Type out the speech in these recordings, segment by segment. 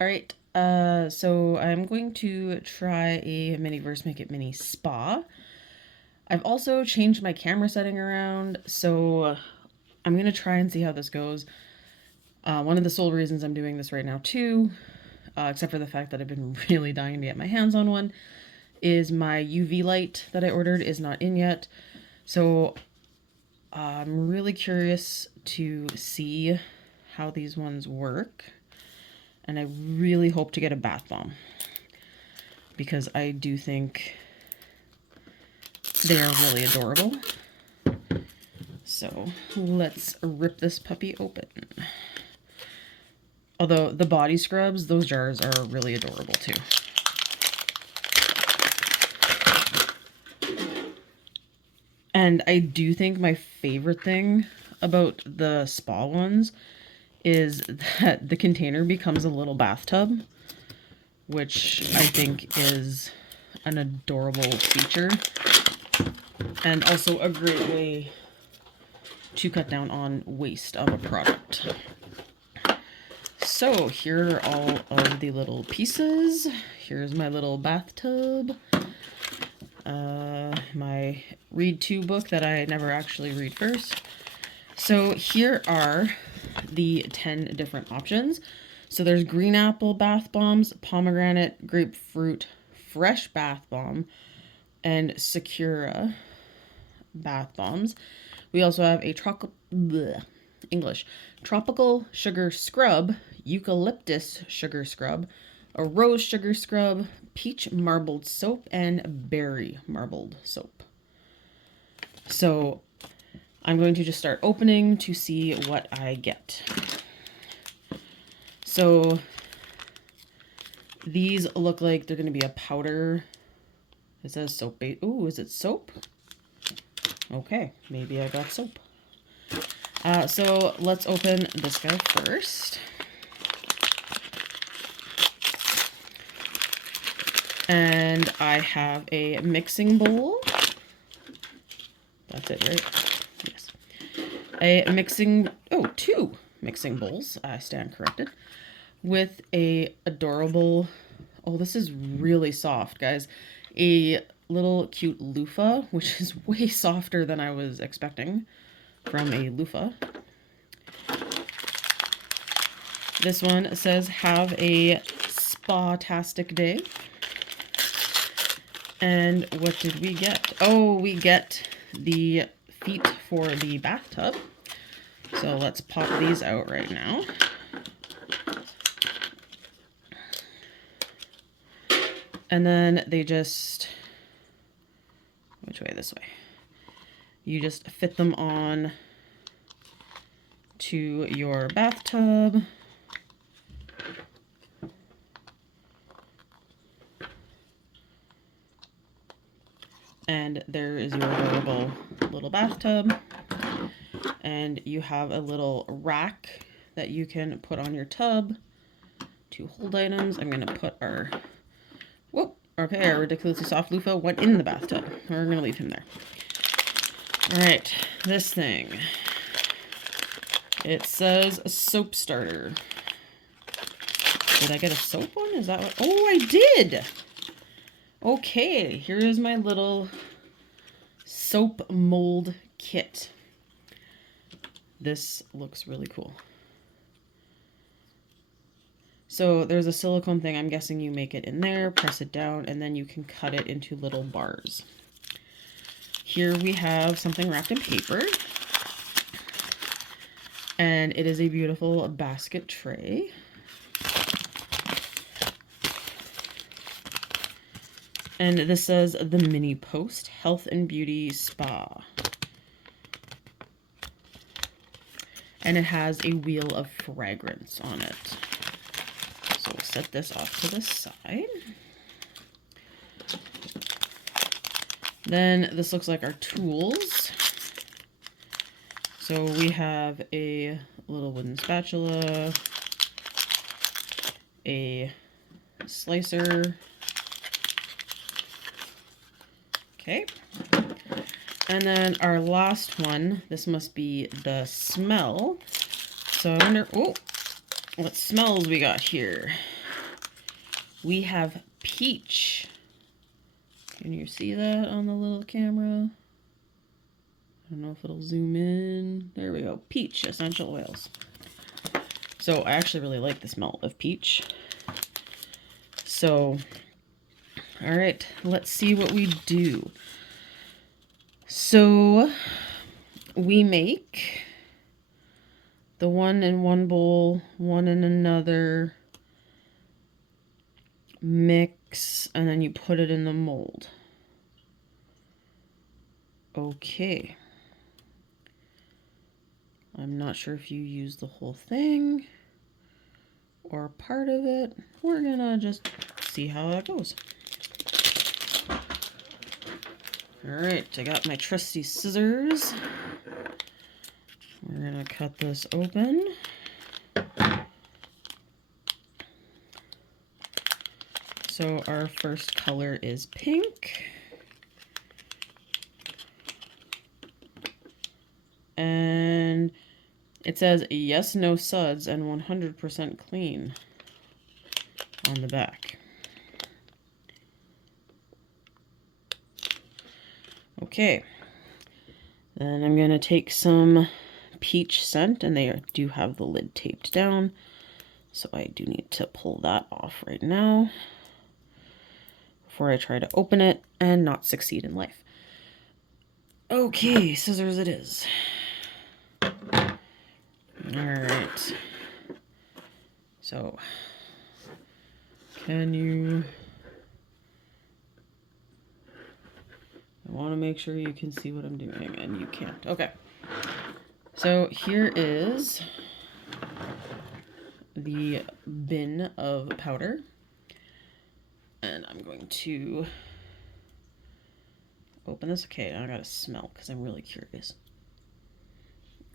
All right, so I'm going to try a Miniverse Make It Mini Spa. I've also changed my camera setting around, so I'm going to try and see how this goes. One of the sole reasons I'm doing this right now too, except for the fact that I've been really dying to get my hands on one, is my UV light that I ordered is not in yet. So I'm really curious to see how these ones work. And I really hope to get a bath bomb because I do think they are really adorable. So let's rip this puppy open. Although the body scrubs, those jars are really adorable too. And I do think my favorite thing about the spa ones is that the container becomes a little bathtub, which I think is an adorable feature and also a great way to cut down on waste of a product. So here are all of the little pieces. Here's my little bathtub. My read to book that I never actually read first. So here are the 10 different options. So there's green apple bath bombs, pomegranate, grapefruit, fresh bath bomb, and sakura bath bombs. We also have a tropical sugar scrub, eucalyptus sugar scrub, a rose sugar scrub, peach marbled soap, and berry marbled soap. So I'm going to just start opening to see what I get. So these look like they're going to be a powder. It says soap base. Ooh, is it soap? Okay, maybe I got soap. So let's open this guy first. And I have a mixing bowl. That's it, right? Yes. Two mixing bowls. I stand corrected. With a adorable, oh, this is really soft, guys. A little cute loofah, which is way softer than I was expecting from a loofah. This one says, have a spa-tastic day. And what did we get? Oh, we get the feet for the bathtub. So let's pop these out right now. And then they just, which way? This way. You just fit them on to your bathtub. And there is your adorable little bathtub. And you have a little rack that you can put on your tub to hold items. I'm going to put our, our ridiculously soft loofah went in the bathtub. We're going to leave him there. All right, this thing. It says a soap starter. Did I get a soap one? Is that what? Oh, I did! Okay, here is my little soap mold kit. This looks really cool. So there's a silicone thing. I'm guessing you make it in there, press it down, and then you can cut it into little bars. Here we have something wrapped in paper. And it is a beautiful basket tray. And this says the Mini Post Health and Beauty Spa. And it has a wheel of fragrance on it. So we'll set this off to the side. Then this looks like our tools. So we have a little wooden spatula, a slicer. Okay. And then our last one, this must be the smell. So I wonder, oh, what smells we got here? we have peach. Can you see that on the little camera? I don't know if it'll zoom in. There we go. Peach essential oils. So I actually really like the smell of peach. So, all right, let's see what we do. So we make the one in one bowl, one in another, mix, and then you put it in the mold. Okay. I'm not sure if you use the whole thing or part of it. We're gonna just see how that goes. All right, I got my trusty scissors. We're gonna cut this open. So our first color is pink. And it says yes, no suds, and 100% clean on the back. Okay, then I'm going to take some peach scent, and they do have the lid taped down, so I do need to pull that off right now before I try to open it and not succeed in life. Okay, scissors it is. Alright. So, can you... I want to make sure you can see what I'm doing, and you can't. Okay. So here is the bin of powder. And I'm going to open this. Okay, now I gotta smell because I'm really curious.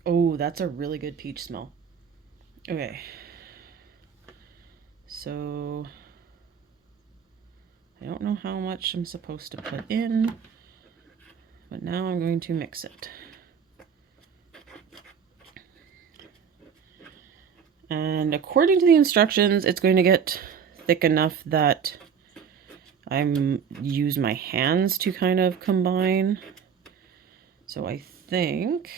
Oh, that's a really good peach smell. Okay. So I don't know how much I'm supposed to put in, but now I'm going to mix it. And according to the instructions, it's going to get thick enough that I use my hands to kind of combine. So I think,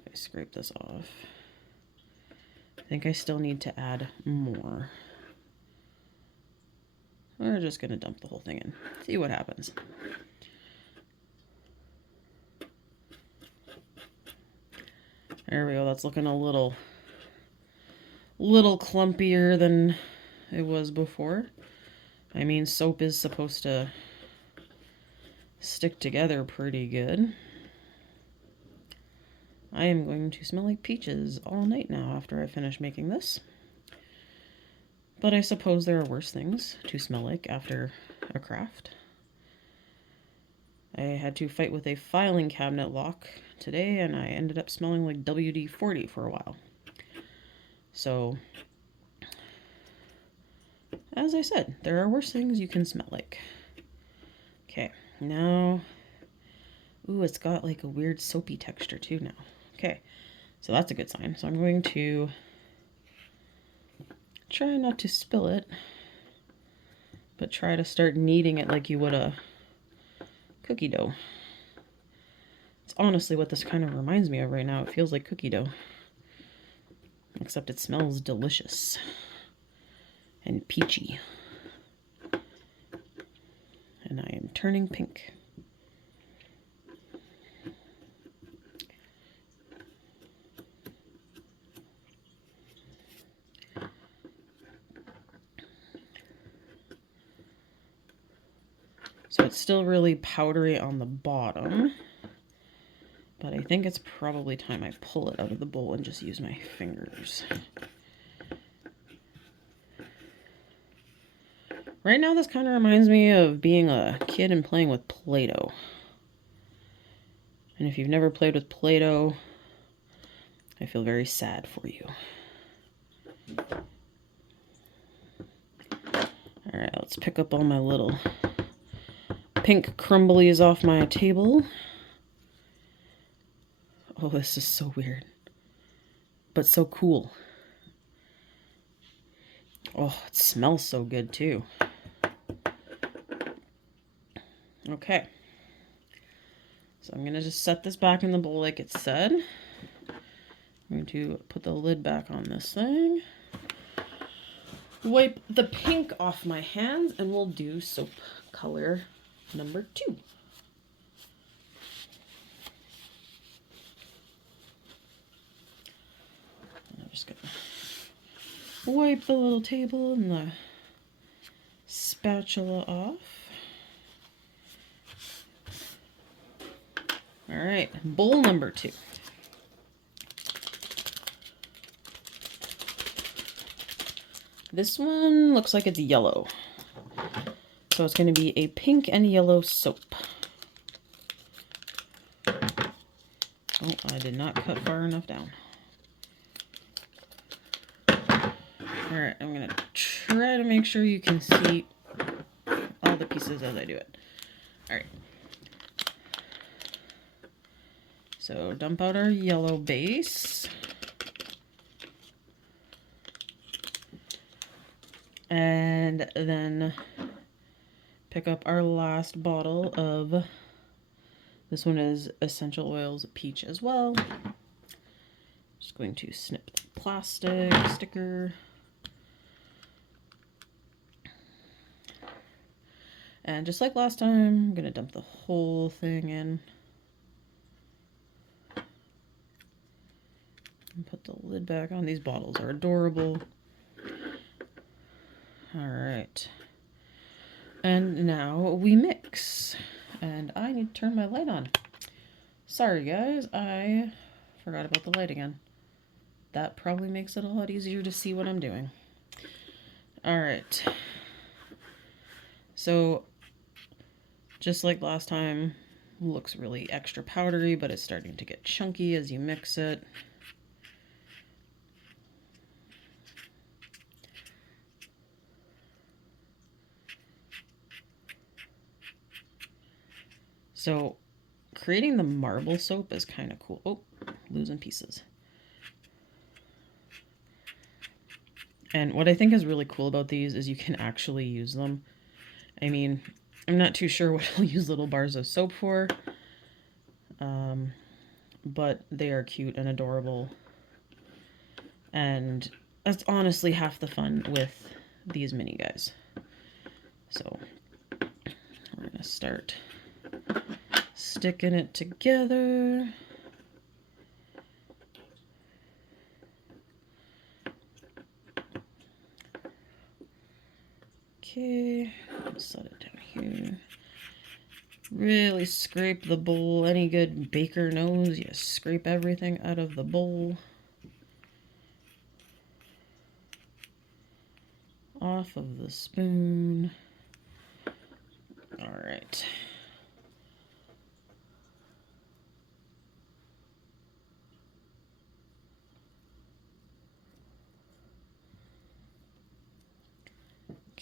if I scrape this off, I think I still need to add more. We're just going to dump the whole thing in, see what happens. There we go, that's looking a little clumpier than it was before. I mean, soap is supposed to stick together pretty good. I am going to smell like peaches all night now after I finish making this. But I suppose there are worse things to smell like after a craft. I had to fight with a filing cabinet lock today, and I ended up smelling like WD-40 for a while. So, as I said, there are worse things you can smell like. Okay, now... Ooh, it's got like a weird soapy texture too now. Okay, so that's a good sign. So I'm going to try not to spill it, but try to start kneading it like you would a cookie dough. It's honestly what this kind of reminds me of right now. It feels like cookie dough, except it smells delicious and peachy. And I am turning pink. So it's still really powdery on the bottom, but I think it's probably time I pull it out of the bowl and just use my fingers. Right now, this kind of reminds me of being a kid and playing with Play-Doh. And if you've never played with Play-Doh, I feel very sad for you. Alright, let's pick up all my little pink crumblies off my table. Oh, this is so weird, but so cool. Oh, it smells so good too. Okay. So I'm going to just set this back in the bowl like it said. I'm going to put the lid back on this thing. Wipe the pink off my hands and we'll do soap color number 2. I'm just going to wipe the little table and the spatula off. All right, bowl number 2. This one looks like it's yellow. So it's going to be a pink and yellow soap. Oh, I did not cut far enough down. Alright, I'm going to try to make sure you can see all the pieces as I do it. Alright. So dump out our yellow base. And then pick up our last bottle of, this one is Essential Oils Peach as well. Just going to snip the plastic sticker. And just like last time, I'm going to dump the whole thing in. And put the lid back on. These bottles are adorable. Alright. And now we mix. And I need to turn my light on. Sorry guys, I forgot about the light again. That probably makes it a lot easier to see what I'm doing. Alright. So, just like last time, looks really extra powdery, but it's starting to get chunky as you mix it. So, creating the marble soap is kind of cool. Oh, losing pieces. And what I think is really cool about these is you can actually use them. I mean, I'm not too sure what I'll use little bars of soap for. But they are cute and adorable. And that's honestly half the fun with these mini guys. So, we're going to start sticking it together. Okay, I'll set it down here. Really scrape the bowl. Any good baker knows you scrape everything out of the bowl. Off of the spoon. All right.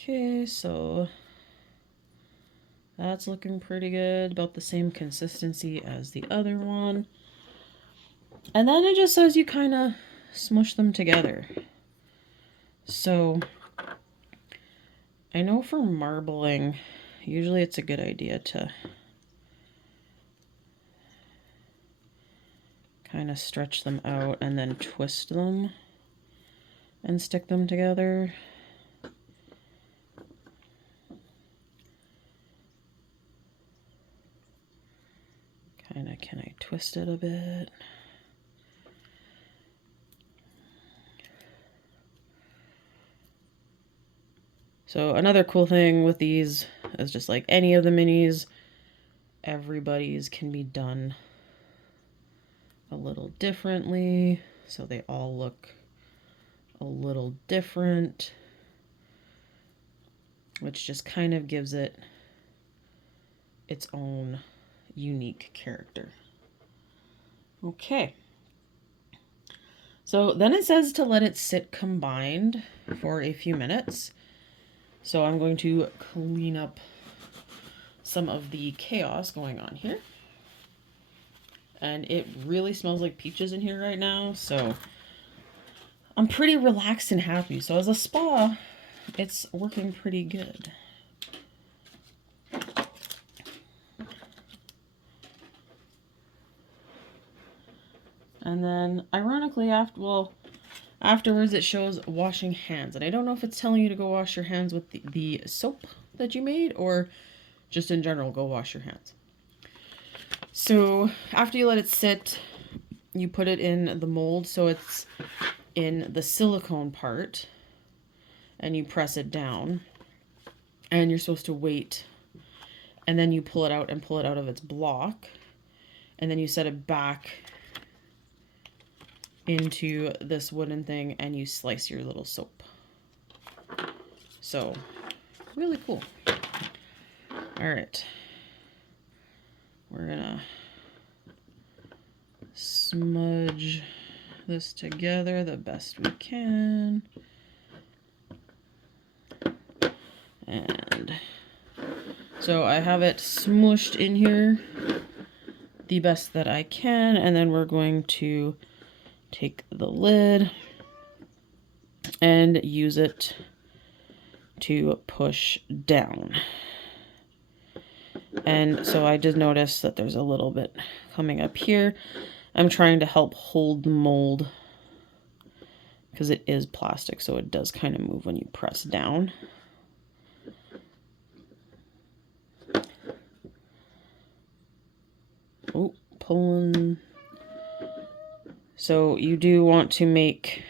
Okay, so that's looking pretty good. About the same consistency as the other one. And then it just says you kind of smush them together. So I know for marbling, usually it's a good idea to kind of stretch them out and then twist them and stick them together. Can I twist it a bit? So another cool thing with these is just like any of the minis, everybody's can be done a little differently. So they all look a little different, which just kind of gives it its own unique character. Okay. So then it says to let it sit combined for a few minutes. So I'm going to clean up some of the chaos going on here. And it really smells like peaches in here right now, so I'm pretty relaxed and happy. So as a spa, it's working pretty good. And then, ironically, afterwards it shows washing hands. And I don't know if it's telling you to go wash your hands with the soap that you made, or just in general, go wash your hands. So after you let it sit, you put it in the mold so it's in the silicone part, and you press it down. And you're supposed to wait. And then you pull it out and pull it out of its block. And then you set it back into this wooden thing and you slice your little soap. So, really cool. All right. We're gonna smudge this together the best we can. And so I have it smushed in here the best that I can, and then we're going to take the lid and use it to push down. And so I did notice that there's a little bit coming up here. I'm trying to help hold the mold because it is plastic, so it does kind of move when you press down. Oh, pulling. So you do want to make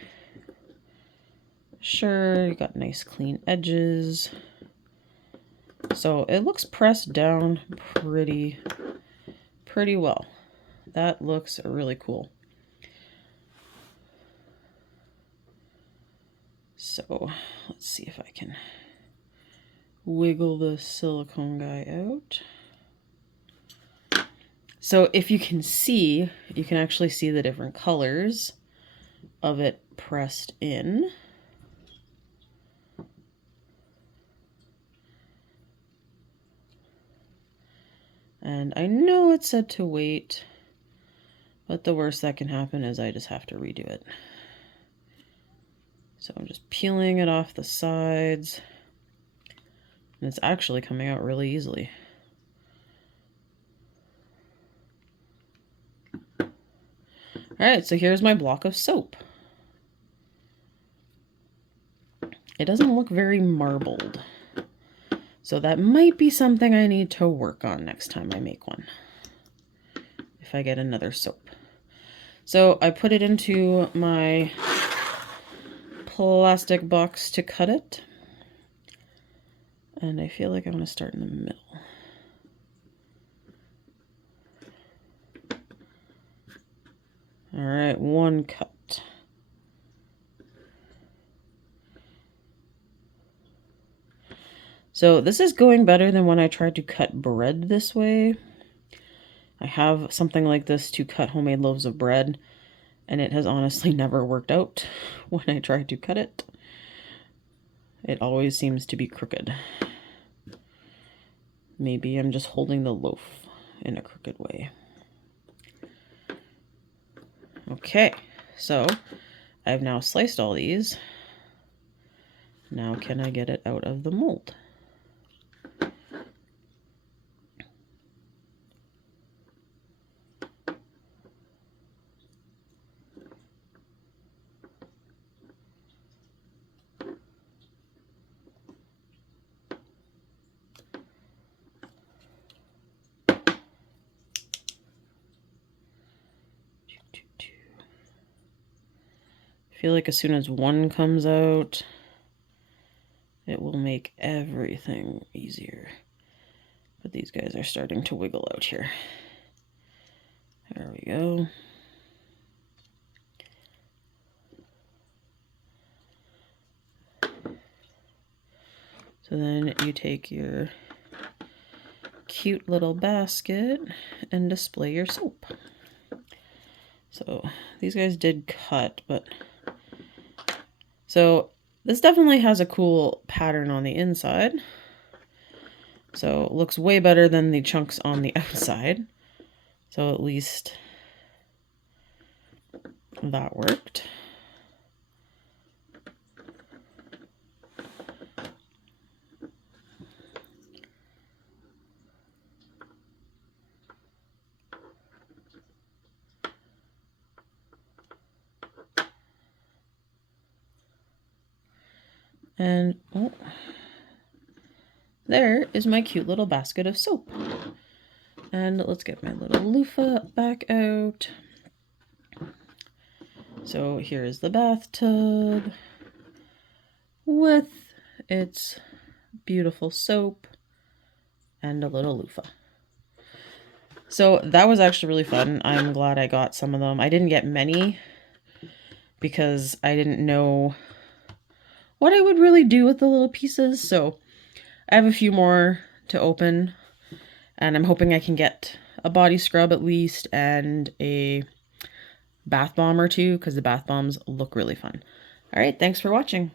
sure you got nice clean edges. So it looks pressed down pretty well. That looks really cool. So let's see if I can wiggle the silicone guy out. So if you can see, you can actually see the different colors of it pressed in. And I know it said to wait, but the worst that can happen is I just have to redo it. So I'm just peeling it off the sides. And it's actually coming out really easily. Alright, so here's my block of soap. It doesn't look very marbled. So that might be something I need to work on next time I make one. If I get another soap. So I put it into my plastic box to cut it. And I feel like I'm going to start in the middle. All right, one cut. So this is going better than when I tried to cut bread this way. I have something like this to cut homemade loaves of bread, and it has honestly never worked out when I tried to cut it. It always seems to be crooked. Maybe I'm just holding the loaf in a crooked way. Okay, so I've now sliced all these. Now can I get it out of the mold? I feel like as soon as one comes out, it will make everything easier. But these guys are starting to wiggle out here. There we go. So then you take your cute little basket and display your soap. So these guys did cut, but so this definitely has a cool pattern on the inside. So it looks way better than the chunks on the outside. So at least that worked. And oh, there is my cute little basket of soap. And let's get my little loofah back out. So here's the bathtub with its beautiful soap and a little loofah. So that was actually really fun. I'm glad I got some of them. I didn't get many because I didn't know what I would really do with the little pieces. So I have a few more to open, and I'm hoping I can get a body scrub at least and a bath bomb or two, because the bath bombs look really fun. All right, thanks for watching.